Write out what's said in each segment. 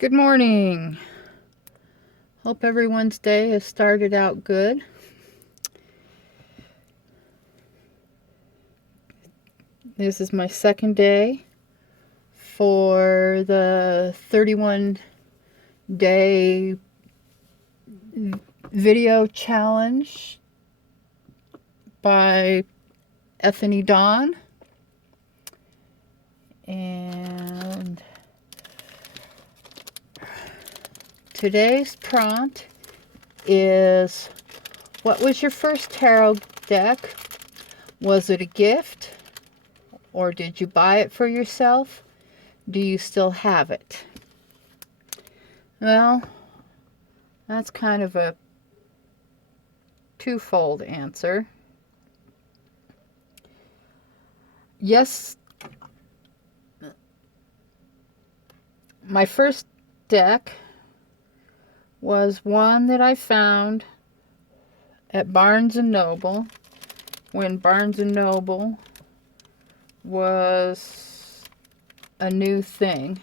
Good morning. Hope everyone's day has started out good. This is my second day for the 31-day video challenge by Ethany Dawn. And today's prompt is, what was your first tarot deck? Was it a gift? Or did you buy it for yourself? Do you still have it? Well, that's kind of a twofold answer. Yes, my first deck was one that I found at Barnes & Noble when Barnes & Noble was a new thing.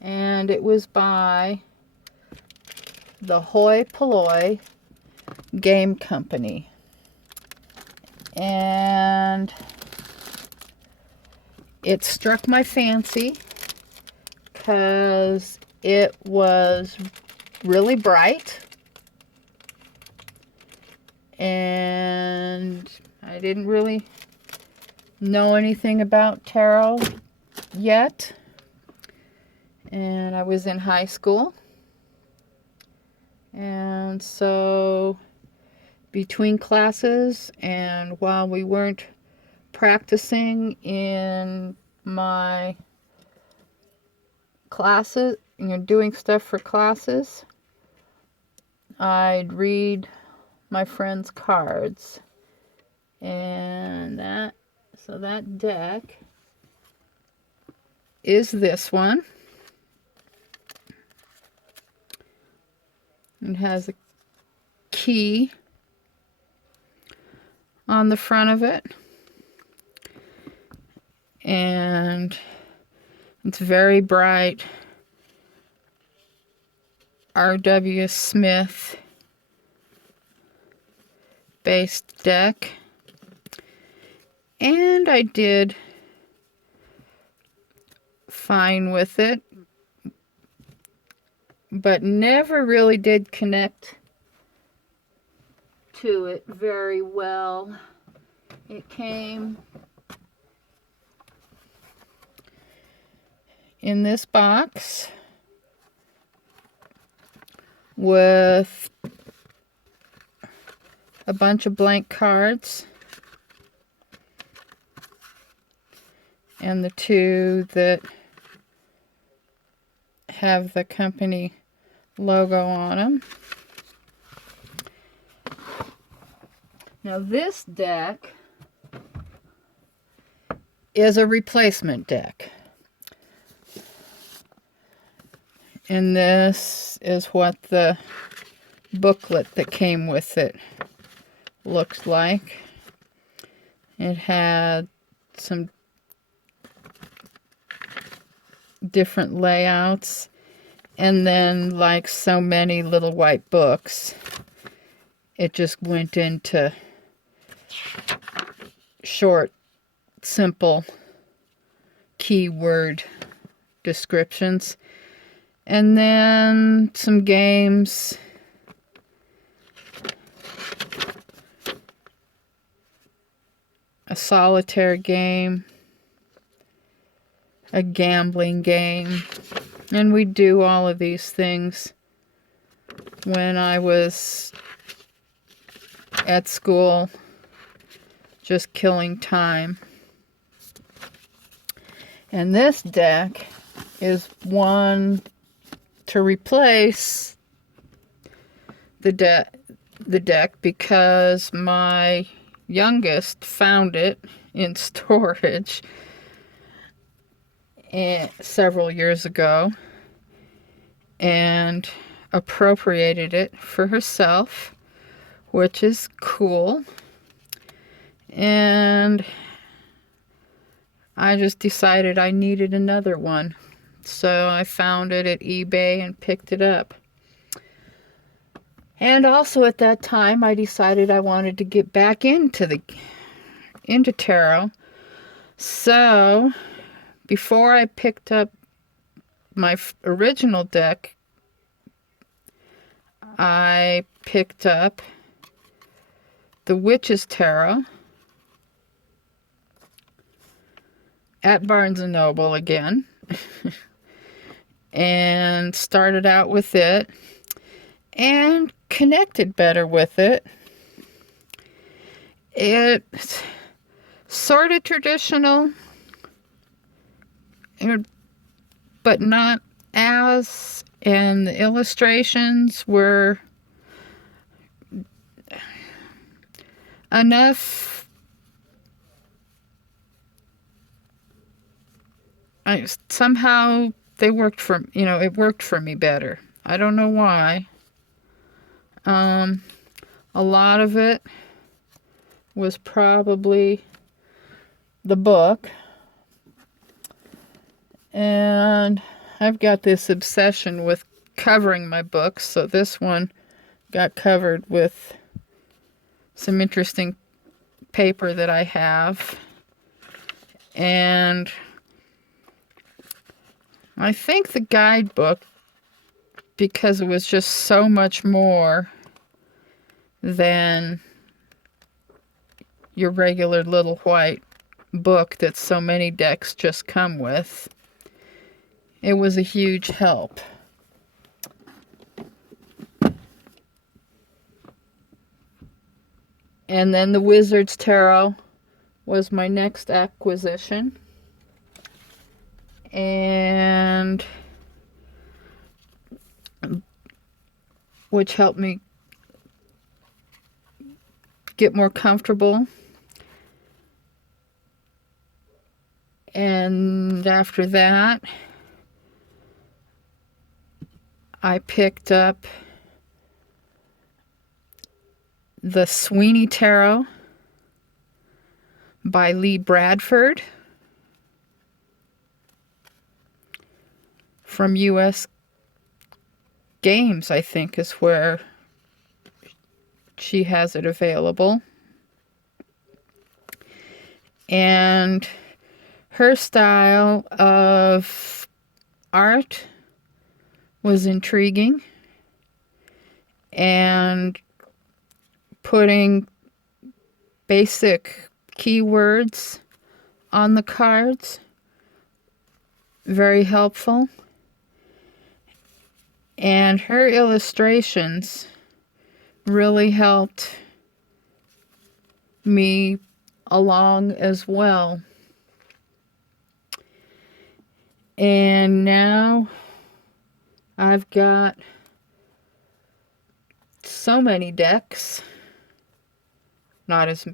And it was by the Hoi Polloi Game Company. And it struck my fancy because it was really bright, and I didn't really know anything about tarot yet, and I was in high school, and so between classes and while we weren't practicing in my classes, doing stuff for classes, I'd read my friends' cards. And that deck is this one. It has a key on the front of it. And it's very bright. R.W. Smith based deck. And I did fine with it, but never really did connect to it very well. It came in this box with a bunch of blank cards and the two that have the company logo on them. Now this deck is a replacement deck. And this is what the booklet that came with it looked like. It had some different layouts, and then, like so many little white books, it just went into short, simple keyword descriptions. And then some games, a solitaire game, a gambling game, and we do all of these things when I was at school, just killing time. And this deck is one to replace the deck because my youngest found it in storage several years ago and appropriated it for herself, which is cool. And I just decided I needed another one So I found it at eBay and picked it up. And also at that time, I decided I wanted to get back into tarot. So before I picked up my original deck, I picked up the Witch's Tarot at Barnes & Noble again. And started out with it and connected better with it. It's sort of traditional, but not as, and the illustrations were enough. Somehow they worked for, it worked for me better. I don't know why. A lot of it was probably the book. And I've got this obsession with covering my books, so this one got covered with some interesting paper that I have. And I think the guidebook, because it was just so much more than your regular little white book that so many decks just come with, it was a huge help. And then the Wizard's Tarot was my next acquisition. And which helped me get more comfortable. And after that, I picked up the Sweeney Tarot by Lee Bradford from US Games, I think is where she has it available. And her style of art was intriguing, and putting basic keywords on the cards, very helpful. And her illustrations really helped me along as well. And now I've got so many decks, not as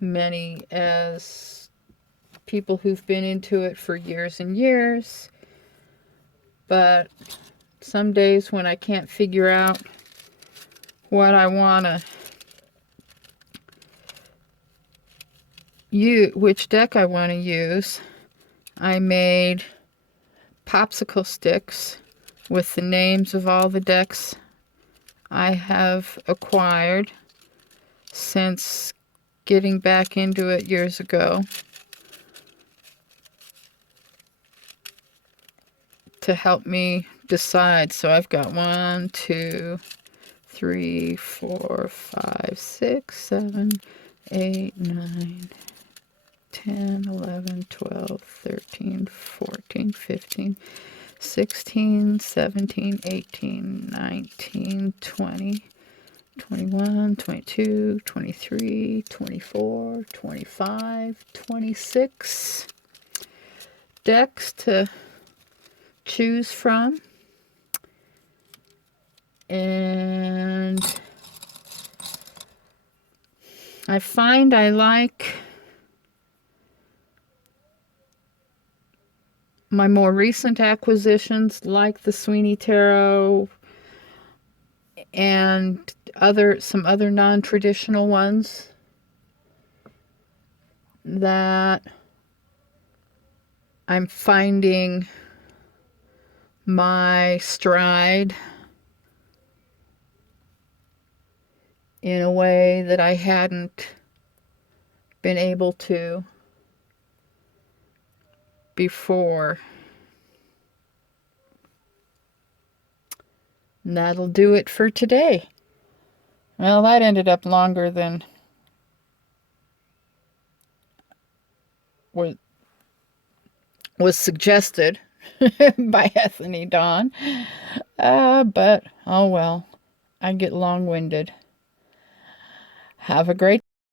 many as people who've been into it for years and years, but some days when I can't figure out what I want to use, which deck I want to use, I made popsicle sticks with the names of all the decks I have acquired since getting back into it years ago, to help me decide. So I've got 1, 2, 3, 4, 5, 6, 7, 8, 9, 10, 11, 12, 13, 14, 15, 16, 17, 18, 19, 20, 21, 22, 23, 24, 25, 26 decks to choose from. And I find I like my more recent acquisitions, like the Sweeney Tarot and some other non-traditional ones, that I'm finding my stride in a way that I hadn't been able to before. And that'll do it for today. Well, that ended up longer than was suggested by Ethany Dawn. But, oh well, I get long-winded. Have a great